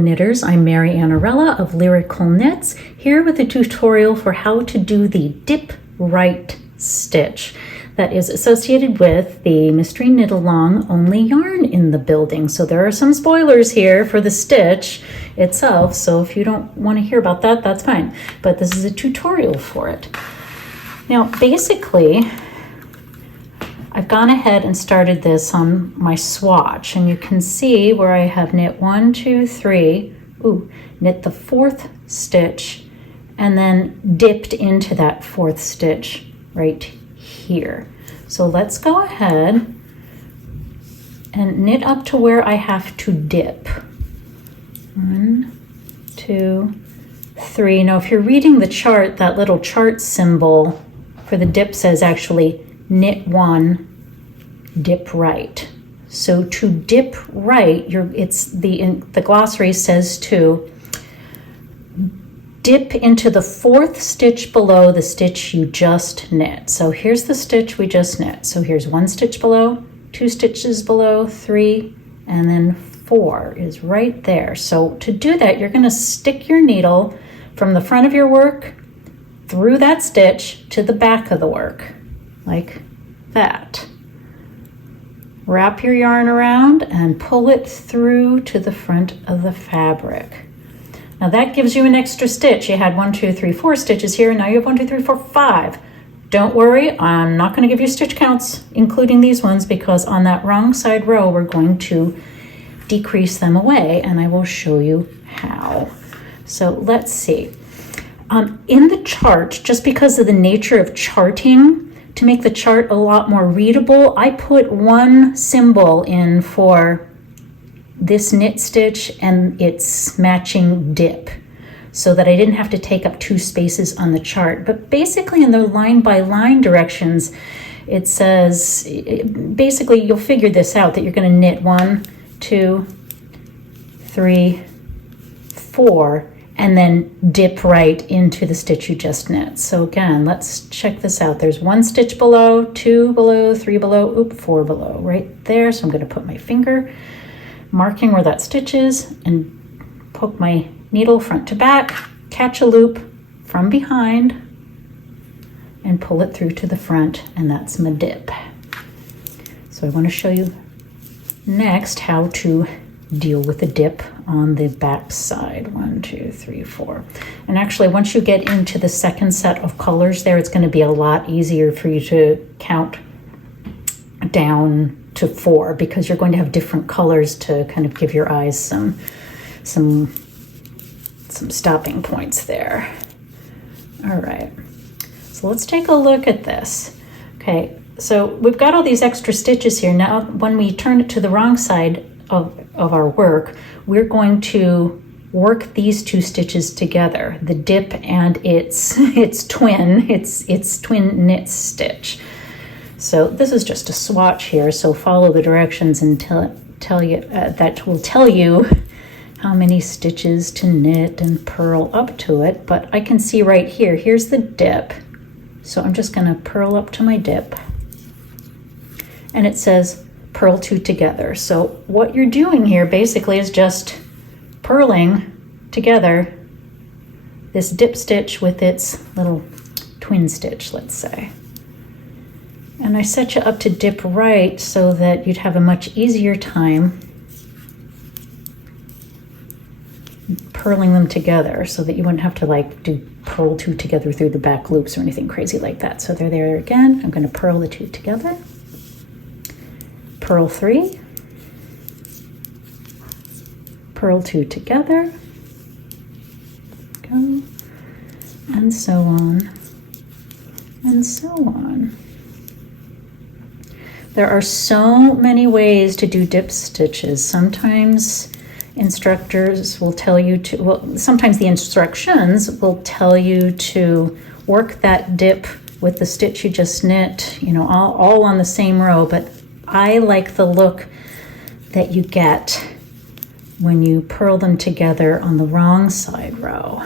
knitters, I'm Mary Annarella of Lyrical Knits, here with a tutorial for how to do the dip right stitch that is associated with the Mystery Knit Along Only Yarn in the Building. So there are some spoilers here for the stitch itself, so if you don't want to hear about that, that's fine. But this is a tutorial for it. Now basically, I've gone ahead and started this on my swatch, and you can see where I have knit 1, 2, 3, knit the 4th stitch, and then dipped into that 4th stitch right here. So let's go ahead and knit up to where I have to dip. 1, 2, 3. Now if you're reading the chart, that little chart symbol for the dip says actually knit 1, dip right. So to dip right, the glossary says to dip into the 4th stitch below the stitch you just knit. So here's the stitch we just knit. So here's 1 stitch below, 2 stitches below, 3, and then 4 is right there. So to do that, you're going to stick your needle from the front of your work through that stitch to the back of the work, like that. Wrap your yarn around and pull it through to the front of the fabric. Now that gives you an extra stitch. You had 1, 2, 3, 4 stitches here, and now you have 1, 2, 3, 4, 5. Don't worry, I'm not going to give you stitch counts, including these ones, because on that wrong side row, we're going to decrease them away, and I will show you how. So let's see. In the chart, just because of the nature of charting, to make the chart a lot more readable, I put 1 symbol in for this knit stitch and its matching dip, so that I didn't have to take up 2 spaces on the chart. But basically in the line by line directions, it says, basically you'll figure this out, that you're going to knit 1, 2, 3, 4, and then dip right into the stitch you just knit. So again, let's check this out. There's 1 stitch below, 2 below, 3 below, 4 below, right there. So I'm going to put my finger marking where that stitch is and poke my needle front to back, catch a loop from behind, and pull it through to the front, and that's my dip. So I want to show you next how to deal with the dip on the back side. 1, 2, 3, 4. And actually, once you get into the second set of colors there, it's going to be a lot easier for you to count down to 4, because you're going to have different colors to kind of give your eyes some stopping points there. All right, so let's take a look at this. Okay, so we've got all these extra stitches here. Now when we turn it to the wrong side of our work, we're going to work these 2 stitches together, the dip and its twin knit stitch. So this is just a swatch here, so follow the directions and tell you that will tell you how many stitches to knit and purl up to it. But I can see right here, here's the dip. So I'm just going to purl up to my dip, and it says purl 2 together. So what you're doing here basically is just purling together this dip stitch with its little twin stitch, let's say. And I set you up to dip right so that you'd have a much easier time purling them together, so that you wouldn't have to like do purl 2 together through the back loops or anything crazy like that. So they're there again. I'm going to purl the 2 together. Purl 3. Purl 2 together. Go. And so on. And so on. There are so many ways to do dip stitches. Sometimes instructors will tell you to, well, sometimes the instructions will tell you to work that dip with the stitch you just knit, you know, all on the same row, but I like the look that you get when you purl them together on the wrong side row,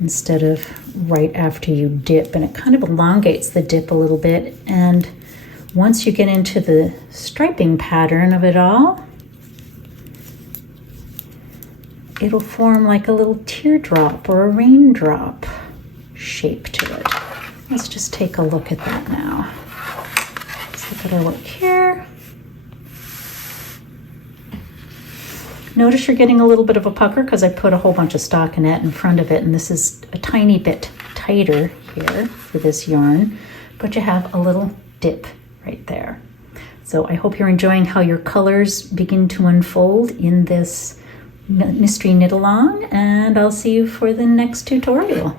instead of right after you dip, and it kind of elongates the dip a little bit. And once you get into the striping pattern of it all, it'll form like a little teardrop or a raindrop shape to it. Let's just take a look at that now. Let's look at our work here. Notice you're getting a little bit of a pucker because I put a whole bunch of stockinette in front of it, and this is a tiny bit tighter here for this yarn, but you have a little dip right there. So I hope you're enjoying how your colors begin to unfold in this mystery knit along, and I'll see you for the next tutorial.